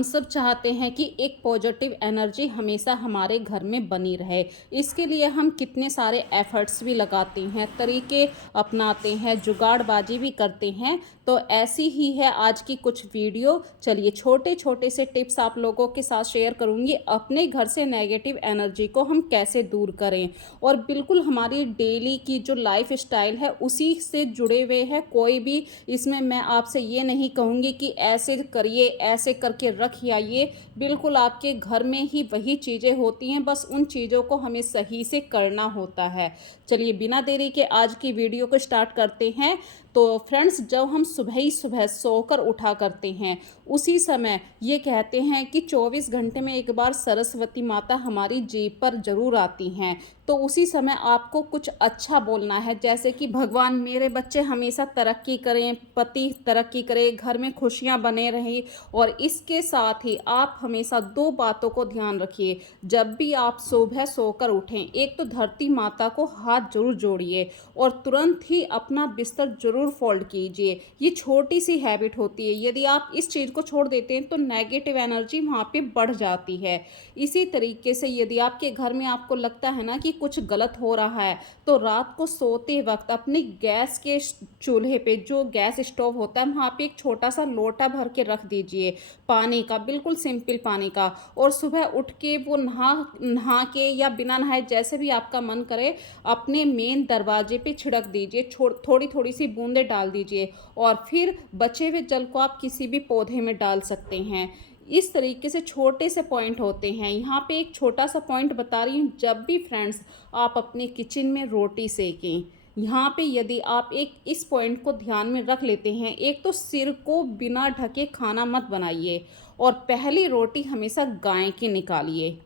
हम सब चाहते हैं कि एक पॉजिटिव एनर्जी हमेशा हमारे घर में बनी रहे। इसके लिए हम कितने सारे एफर्ट्स भी लगाते हैं, तरीके अपनाते हैं, जुगाड़बाजी भी करते हैं। तो ऐसी ही है आज की कुछ वीडियो। चलिए छोटे छोटे से टिप्स आप लोगों के साथ शेयर करूंगी, अपने घर से नेगेटिव एनर्जी को हम कैसे दूर करें। और बिल्कुल हमारी डेली की जो लाइफ स्टाइल है उसी से जुड़े हुए हैं। कोई भी इसमें मैं आपसे ये नहीं कहूँगी कि ऐसे करिए, ऐसे करके रख आइए। बिल्कुल आपके घर में ही वही चीज़ें होती हैं, बस उन चीज़ों को हमें सही से करना होता है। चलिए बिना देरी के आज की वीडियो को स्टार्ट करते हैं। तो फ्रेंड्स, जब हम सुबह ही सुबह सोकर उठा करते हैं, उसी समय ये कहते हैं कि 24 घंटे में एक बार सरस्वती माता हमारी जीभ पर जरूर आती हैं। तो उसी समय आपको कुछ अच्छा बोलना है, जैसे कि भगवान मेरे बच्चे हमेशा तरक्की करें, पति तरक्की करे, घर में खुशियां बने रहें। और इसके साथ ही आप हमेशा दो बातों को ध्यान रखिए। जब भी आप सुबह सोकर उठें, एक तो धरती माता को हाथ जरूर जोड़िए और तुरंत ही अपना बिस्तर जरूर फोल्ड कीजिए। ये छोटी सी हैबिट होती है, यदि आप इस चीज़ को छोड़ देते हैं तो नेगेटिव एनर्जी वहाँ पे बढ़ जाती है। इसी तरीके से यदि आपके घर में आपको लगता है ना कि कुछ गलत हो रहा है, तो रात को सोते वक्त अपने गैस के चूल्हे पे, जो गैस स्टोव होता है, वहाँ पे एक छोटा सा लोटा भर के रख दीजिए पानी का, बिल्कुल सिंपल पानी का। और सुबह उठ के वो नहा नहा के या बिना नहाए जैसे भी आपका मन करे, अपने मेन दरवाजे पे छिड़क दीजिए। थोड़ी थोड़ी सी बूंदें डाल दीजिए और फिर बचे हुए जल को आप किसी भी पौधे में डाल सकते हैं। इस तरीके से छोटे से पॉइंट होते हैं। यहाँ पे एक छोटा सा पॉइंट बता रही हूँ, जब भी फ्रेंड्स आप अपने किचन में रोटी सेकें, यहाँ पे यदि आप एक इस पॉइंट को ध्यान में रख लेते हैं, एक तो सिर को बिना ढके खाना मत बनाइए और पहली रोटी हमेशा गाय की निकालिए।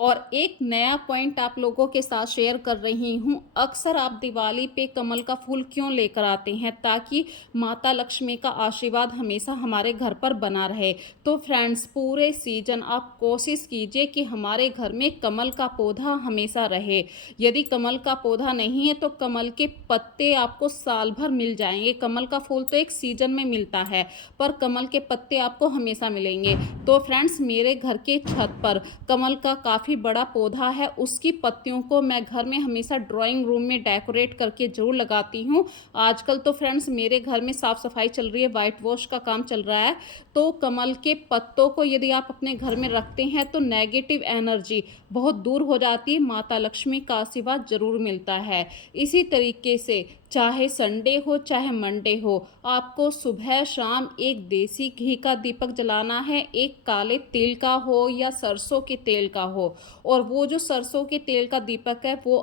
और एक नया पॉइंट आप लोगों के साथ शेयर कर रही हूँ। अक्सर आप दिवाली पे कमल का फूल क्यों लेकर आते हैं? ताकि माता लक्ष्मी का आशीर्वाद हमेशा हमारे घर पर बना रहे। तो फ्रेंड्स, पूरे सीजन आप कोशिश कीजिए कि हमारे घर में कमल का पौधा हमेशा रहे। यदि कमल का पौधा नहीं है तो कमल के पत्ते आपको साल भर मिल जाएंगे। कमल का फूल तो एक सीजन में मिलता है, पर कमल के पत्ते आपको हमेशा मिलेंगे। तो फ्रेंड्स, मेरे घर के छत पर कमल का काफ़ी बड़ा पौधा है, उसकी पत्तियों को मैं घर में हमेशा ड्राइंग रूम में डेकोरेट करके जरूर लगाती हूँ। आजकल तो फ्रेंड्स मेरे घर में साफ़ सफाई चल रही है, वाइट वॉश का काम चल रहा है। तो कमल के पत्तों को यदि आप अपने घर में रखते हैं तो नेगेटिव एनर्जी बहुत दूर हो जाती है, माता लक्ष्मी का आशीर्वाद जरूर मिलता है। इसी तरीके से चाहे संडे हो चाहे मंडे हो, आपको सुबह शाम एक देसी घी का दीपक जलाना है। एक काले तिल का हो या सरसों के तेल का हो। और वो जो सरसों के तेल का दीपक है वो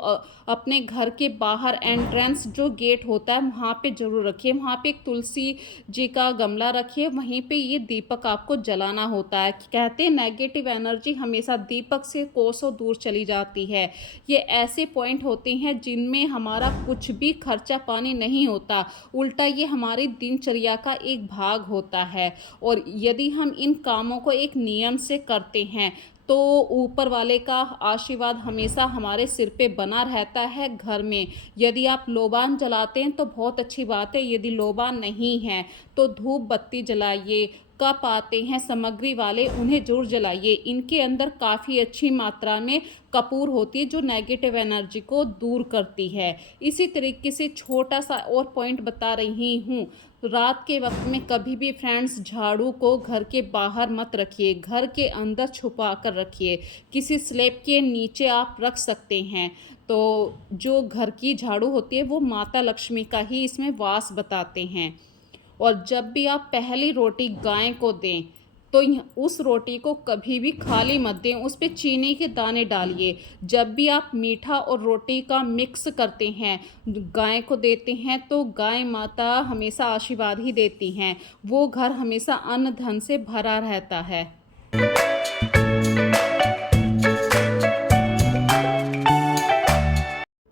अपने घर के बाहर एंट्रेंस जो गेट होता है वहाँ पे जरूर रखिए। वहाँ पे एक तुलसी जी का गमला रखिए, वहीं पे ये दीपक आपको जलाना होता है। कहते हैं नेगेटिव एनर्जी हमेशा दीपक से कोसों दूर चली जाती है। ये ऐसे पॉइंट होते हैं जिनमें हमारा कुछ भी खर्चा पानी नहीं होता, उल्टा ये हमारी दिनचर्या का एक भाग होता है। और यदि हम इन कामों को एक नियम से करते हैं तो ऊपर वाले का आशीर्वाद हमेशा हमारे सिर पे बना रहता है घर में। यदि आप लोबान जलाते हैं तो बहुत अच्छी बात है, यदि लोबान नहीं है तो धूप बत्ती जलाइए। कप आते हैं सामग्री वाले, उन्हें जरूर जलाइए। इनके अंदर काफ़ी अच्छी मात्रा में कपूर होती है जो नेगेटिव एनर्जी को दूर करती है। इसी तरीके से छोटा सा और पॉइंट बता रही हूँ, रात के वक्त में कभी भी फ्रेंड्स झाड़ू को घर के बाहर मत रखिए, घर के अंदर छुपा कर रखिए। किसी स्लैब के नीचे आप रख सकते हैं। तो जो घर की झाड़ू होती है वो माता लक्ष्मी का ही इसमें वास बताते हैं। और जब भी आप पहली रोटी गाय को दें तो उस रोटी को कभी भी खाली मत दें, उस पर चीनी के दाने डालिए। जब भी आप मीठा और रोटी का मिक्स करते हैं, गाय को देते हैं, तो गाय माता हमेशा आशीर्वाद ही देती हैं। वो घर हमेशा अन्न धन से भरा रहता है।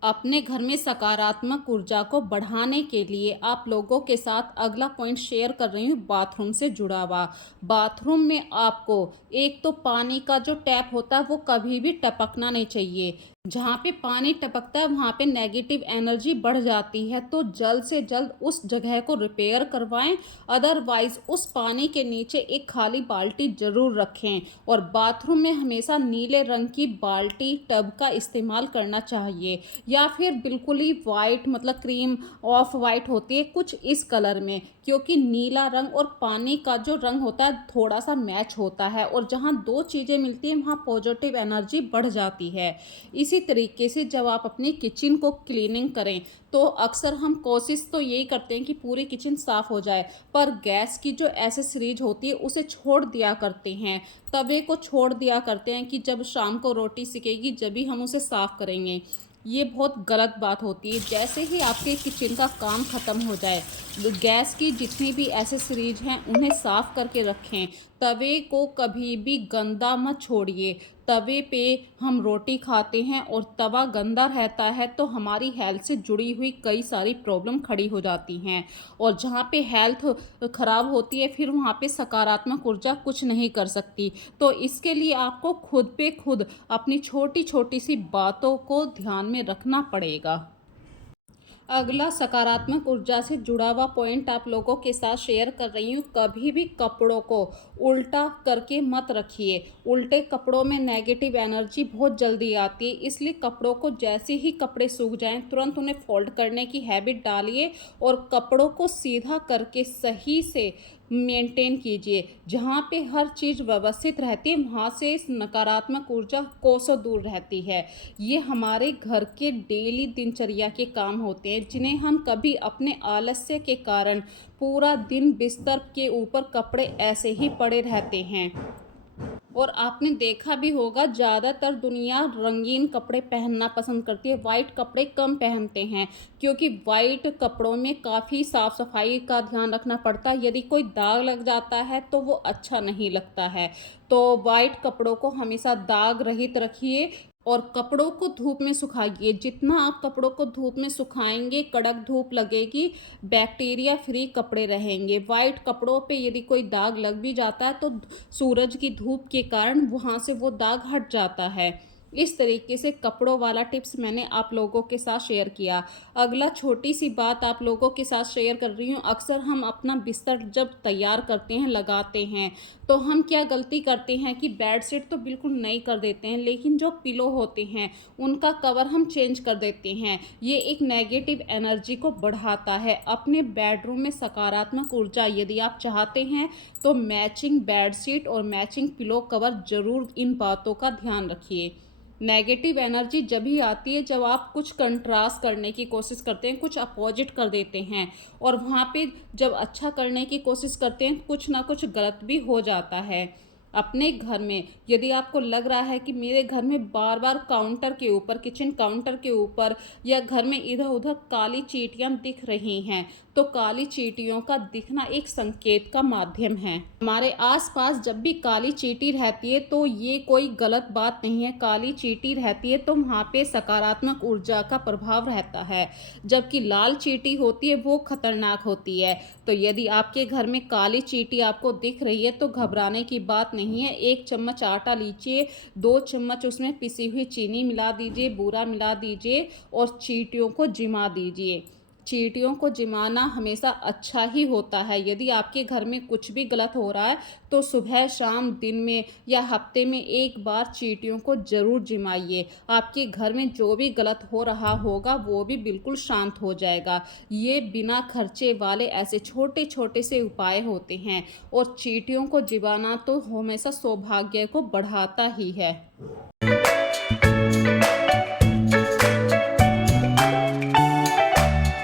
अपने घर में सकारात्मक ऊर्जा को बढ़ाने के लिए आप लोगों के साथ अगला पॉइंट शेयर कर रही हूँ, बाथरूम से जुड़ा हुआ। बाथरूम में आपको एक तो पानी का जो टैप होता है वो कभी भी टपकना नहीं चाहिए। जहाँ पे पानी टपकता है वहाँ पे नेगेटिव एनर्जी बढ़ जाती है, तो जल्द से जल्द उस जगह को रिपेयर करवाएं। अदरवाइज उस पानी के नीचे एक खाली बाल्टी ज़रूर रखें और बाथरूम में हमेशा नीले रंग की बाल्टी टब का इस्तेमाल करना चाहिए, या फिर बिल्कुल ही वाइट, मतलब क्रीम ऑफ वाइट होती है कुछ इस कलर में, क्योंकि नीला रंग और पानी का जो रंग होता है थोड़ा सा मैच होता है, और जहाँ दो चीज़ें मिलती हैं वहाँ पॉजिटिव एनर्जी बढ़ जाती है। इसी तरीके से जब आप अपनी किचन को क्लीनिंग करें तो अक्सर हम कोशिश तो यही करते हैं कि पूरी किचन साफ़ हो जाए, पर गैस की जो एसेसरीज होती है उसे छोड़ दिया करते हैं, तवे को छोड़ दिया करते हैं कि जब शाम को रोटी सिकेगी जब भी हम उसे साफ़ करेंगे। ये बहुत गलत बात होती है। जैसे ही आपके किचन का काम ख़त्म हो जाए, गैस की जितनी भी एसेसरीज हैं उन्हें साफ़ करके रखें। तवे को कभी भी गंदा मत छोड़िए। तवे पे हम रोटी खाते हैं और तवा गंदा रहता है तो हमारी हेल्थ से जुड़ी हुई कई सारी प्रॉब्लम खड़ी हो जाती हैं, और जहाँ पे हेल्थ ख़राब होती है फिर वहाँ पे सकारात्मक ऊर्जा कुछ नहीं कर सकती। तो इसके लिए आपको खुद पे खुद अपनी छोटी छोटी सी बातों को ध्यान में रखना पड़ेगा। अगला सकारात्मक ऊर्जा से जुड़ा हुआ पॉइंट आप लोगों के साथ शेयर कर रही हूँ। कभी भी कपड़ों को उल्टा करके मत रखिए। उल्टे कपड़ों में नेगेटिव एनर्जी बहुत जल्दी आती है, इसलिए कपड़ों को जैसे ही कपड़े सूख जाएं तुरंत उन्हें फोल्ड करने की हैबिट डालिए और कपड़ों को सीधा करके सही से मेंटेन कीजिए। जहाँ पे हर चीज़ व्यवस्थित रहती है वहाँ से इस नकारात्मक ऊर्जा कोसों दूर रहती है। ये हमारे घर के डेली दिनचर्या के काम होते हैं जिन्हें हम कभी अपने आलस्य के कारण पूरा दिन बिस्तर के ऊपर कपड़े ऐसे ही पड़े रहते हैं। और आपने देखा भी होगा ज़्यादातर दुनिया रंगीन कपड़े पहनना पसंद करती है, वाइट कपड़े कम पहनते हैं, क्योंकि वाइट कपड़ों में काफ़ी साफ़ सफाई का ध्यान रखना पड़ता है। यदि कोई दाग लग जाता है तो वो अच्छा नहीं लगता है। तो वाइट कपड़ों को हमेशा दाग रहित रखिए और कपड़ों को धूप में सुखाइए। जितना आप कपड़ों को धूप में सुखाएंगे, कड़क धूप लगेगी, बैक्टीरिया फ्री कपड़े रहेंगे। वाइट कपड़ों पे यदि कोई दाग लग भी जाता है तो सूरज की धूप के कारण वहाँ से वो दाग हट जाता है। इस तरीके से कपड़ों वाला टिप्स मैंने आप लोगों के साथ शेयर किया। अगला छोटी सी बात आप लोगों के साथ शेयर कर रही हूँ। अक्सर हम अपना बिस्तर जब तैयार करते हैं, लगाते हैं, तो हम क्या गलती करते हैं कि बेडशीट तो बिल्कुल नई कर देते हैं, लेकिन जो पिलो होते हैं उनका कवर हम चेंज कर देते हैं। ये एक नेगेटिव एनर्जी को बढ़ाता है। अपने बेडरूम में सकारात्मक ऊर्जा यदि आप चाहते हैं तो मैचिंग बेडशीट और मैचिंग पिलो कवर ज़रूर, इन बातों का ध्यान रखिए। नेगेटिव एनर्जी जब ही आती है जब आप कुछ कंट्रास्ट करने की कोशिश करते हैं, कुछ अपोजिट कर देते हैं, और वहाँ पे जब अच्छा करने की कोशिश करते हैं कुछ ना कुछ गलत भी हो जाता है। अपने घर में यदि आपको लग रहा है कि मेरे घर में बार बार काउंटर के ऊपर, किचन काउंटर के ऊपर या घर में इधर उधर काली चींटियां दिख रही हैं, तो काली चींटियों का दिखना एक संकेत का माध्यम है। हमारे आसपास जब भी काली चींटी रहती है तो ये कोई गलत बात नहीं है। काली चींटी रहती है तो वहाँ पे सकारात्मक ऊर्जा का प्रभाव रहता है, जबकि लाल चींटी होती है वो खतरनाक होती है। तो यदि आपके घर में काली चींटी आपको दिख रही है तो घबराने की बात नहीं है। 1 चम्मच आटा लीजिए, 2 चम्मच उसमें पिसी हुई चीनी मिला दीजिए, बूरा मिला दीजिए और चींटियों को जिमा दीजिए। चींटियों को जिमाना हमेशा अच्छा ही होता है। यदि आपके घर में कुछ भी गलत हो रहा है तो सुबह शाम दिन में या हफ्ते में एक बार चींटियों को ज़रूर जिमाइए। आपके घर में जो भी गलत हो रहा होगा वो भी बिल्कुल शांत हो जाएगा। ये बिना खर्चे वाले ऐसे छोटे छोटे से उपाय होते हैं, और चींटियों को जिमाना तो हमेशा सौभाग्य को बढ़ाता ही है।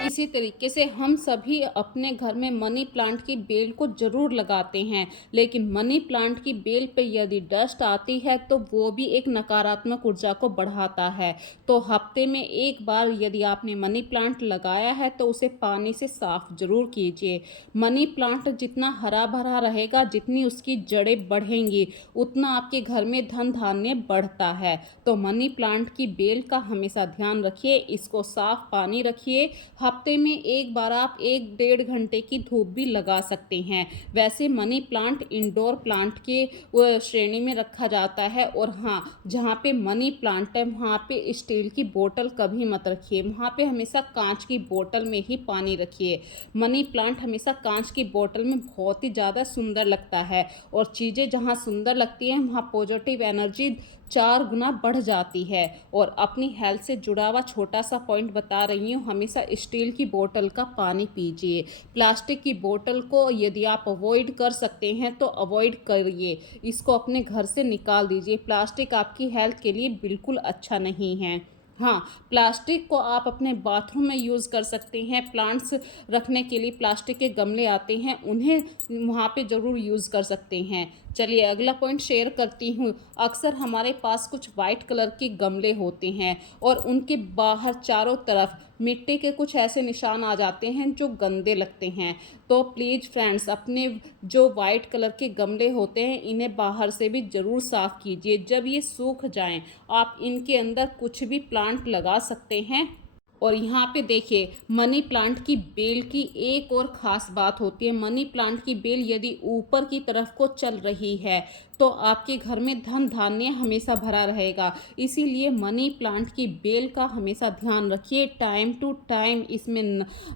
इसी तरीके से हम सभी अपने घर में मनी प्लांट की बेल को ज़रूर लगाते हैं, लेकिन मनी प्लांट की बेल पे यदि डस्ट आती है तो वो भी एक नकारात्मक ऊर्जा को बढ़ाता है। तो हफ्ते में एक बार यदि आपने मनी प्लांट लगाया है तो उसे पानी से साफ जरूर कीजिए। मनी प्लांट जितना हरा भरा रहेगा, जितनी उसकी जड़ें बढ़ेंगी, उतना आपके घर में धन धान्य बढ़ता है। तो मनी प्लांट की बेल का हमेशा ध्यान रखिए, इसको साफ पानी रखिए। हफ्ते में में एक बार आप 1 डेढ़ घंटे की धूप भी लगा सकते हैं। वैसे मनी प्लांट इंडोर प्लांट के श्रेणी में रखा जाता है। और हाँ, जहाँ पे मनी प्लांट है वहाँ पे स्टील की बोतल कभी मत रखिए, वहाँ पे हमेशा कांच की बोतल में ही पानी रखिए। मनी प्लांट हमेशा कांच की बोतल में बहुत ही ज़्यादा सुंदर लगता है, और चीज़ें जहाँ सुंदर लगती हैं वहाँ पॉजिटिव एनर्जी 4 गुना बढ़ जाती है। और अपनी हेल्थ से जुड़ा हुआ छोटा सा पॉइंट बता रही हूँ, हमेशा स्टील की बोतल का पानी पीजिए। प्लास्टिक की बोतल को यदि आप अवॉइड कर सकते हैं तो अवॉइड करिए, इसको अपने घर से निकाल दीजिए। प्लास्टिक आपकी हेल्थ के लिए बिल्कुल अच्छा नहीं है। हाँ, प्लास्टिक को आप अपने बाथरूम में यूज़ कर सकते हैं। प्लांट्स रखने के लिए प्लास्टिक के गमले आते हैं, उन्हें वहाँ पे ज़रूर यूज़ कर सकते हैं। चलिए अगला पॉइंट शेयर करती हूँ। अक्सर हमारे पास कुछ वाइट कलर के गमले होते हैं और उनके बाहर चारों तरफ मिट्टी के कुछ ऐसे निशान आ जाते हैं जो गंदे लगते हैं। तो प्लीज़ फ्रेंड्स, अपने जो वाइट कलर के गमले होते हैं इन्हें बाहर से भी ज़रूर साफ़ कीजिए। जब ये सूख जाएं, आप इनके अंदर कुछ भी प्लांट लगा सकते हैं। और यहाँ पे देखिए, मनी प्लांट की बेल की एक और ख़ास बात होती है। मनी प्लांट की बेल यदि ऊपर की तरफ को चल रही है तो आपके घर में धन धान्य हमेशा भरा रहेगा। इसीलिए मनी प्लांट की बेल का हमेशा ध्यान रखिए। टाइम टू टाइम इसमें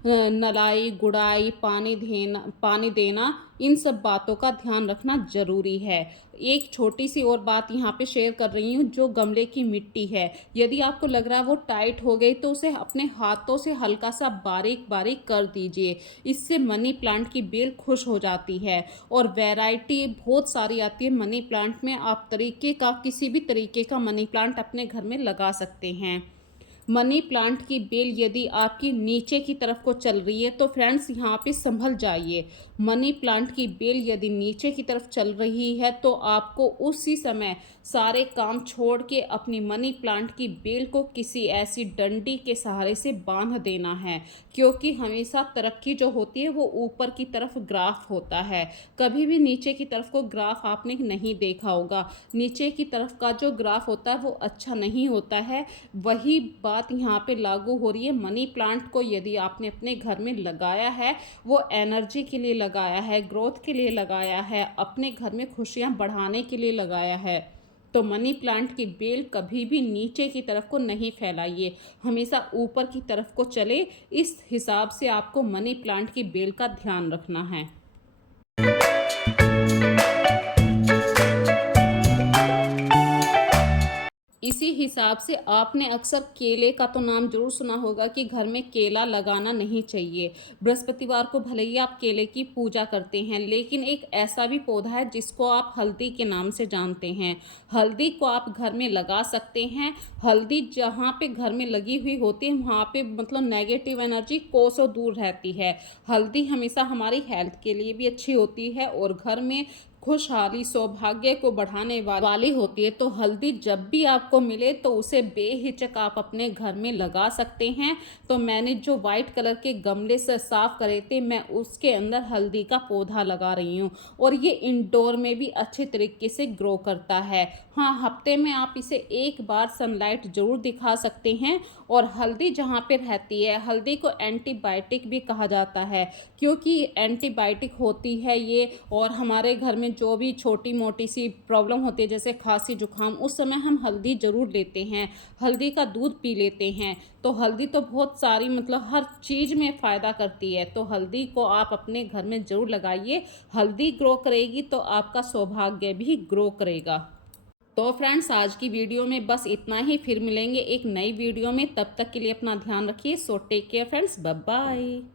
नलाई गुड़ाई पानी देना, इन सब बातों का ध्यान रखना ज़रूरी है। एक छोटी सी और बात यहाँ पे शेयर कर रही हूँ। जो गमले की मिट्टी है, यदि आपको लग रहा है वो टाइट हो गई तो उसे अपने हाथों से हल्का सा बारीक बारीक कर दीजिए। इससे मनी प्लांट की बेल खुश हो जाती है। और वैरायटी बहुत सारी आती है मनी प्लांट में, आप किसी भी तरीके का मनी प्लांट अपने घर में लगा सकते हैं। मनी प्लांट की बेल यदि आपकी नीचे की तरफ को चल रही है तो फ्रेंड्स यहाँ पे संभल जाइए। मनी प्लांट की बेल यदि नीचे की तरफ चल रही है तो आपको उसी समय सारे काम छोड़ के अपनी मनी प्लांट की बेल को किसी ऐसी डंडी के सहारे से बांध देना है। क्योंकि हमेशा तरक्की जो होती है वो ऊपर की तरफ ग्राफ होता है, कभी भी नीचे की तरफ को ग्राफ आपने नहीं देखा होगा। नीचे की तरफ का जो ग्राफ होता है वो अच्छा नहीं होता है। वही बात यहाँ पे लागू हो रही है। मनी प्लांट को यदि आपने अपने घर में लगाया है, वो एनर्जी के लिए लगाया है, ग्रोथ के लिए लगाया है, अपने घर में खुशियाँ बढ़ाने के लिए लगाया है, तो मनी प्लांट की बेल कभी भी नीचे की तरफ को नहीं फैलाइए, हमेशा ऊपर की तरफ को चले। इस हिसाब से आपको मनी प्लांट की बेल का ध्यान रखना है। इसी हिसाब से आपने अक्सर केले का तो नाम जरूर सुना होगा कि घर में केला लगाना नहीं चाहिए। बृहस्पतिवार को भले ही आप केले की पूजा करते हैं, लेकिन एक ऐसा भी पौधा है जिसको आप हल्दी के नाम से जानते हैं। हल्दी को आप घर में लगा सकते हैं। हल्दी जहाँ पे घर में लगी हुई होती है वहाँ पे मतलब नेगेटिव एनर्जी कोसों दूर रहती है। हल्दी हमेशा हमारी हेल्थ के लिए भी अच्छी होती है और घर में खुशहाली सौभाग्य को बढ़ाने वाली होती है। तो हल्दी जब भी आपको मिले तो उसे बेहिचक आप अपने घर में लगा सकते हैं। तो मैंने जो वाइट कलर के गमले से साफ करे थे, मैं उसके अंदर हल्दी का पौधा लगा रही हूँ और ये इंडोर में भी अच्छे तरीके से ग्रो करता है। हाँ, हफ्ते में आप इसे एक बार सनलाइट जरूर दिखा सकते हैं। और हल्दी जहाँ पे रहती है, हल्दी को एंटीबायोटिक भी कहा जाता है, क्योंकि एंटीबायोटिक होती है ये। और हमारे घर में जो भी छोटी मोटी सी प्रॉब्लम होती है जैसे खांसी जुकाम, उस समय हम हल्दी ज़रूर लेते हैं, हल्दी का दूध पी लेते हैं। तो हल्दी तो बहुत सारी मतलब हर चीज़ में फ़ायदा करती है। तो हल्दी को आप अपने घर में ज़रूर लगाइए। हल्दी ग्रो करेगी तो आपका सौभाग्य भी ग्रो करेगा। तो फ्रेंड्स, आज की वीडियो में बस इतना ही। फिर मिलेंगे एक नई वीडियो में, तब तक के लिए अपना ध्यान रखिए। So take care friends, bye bye.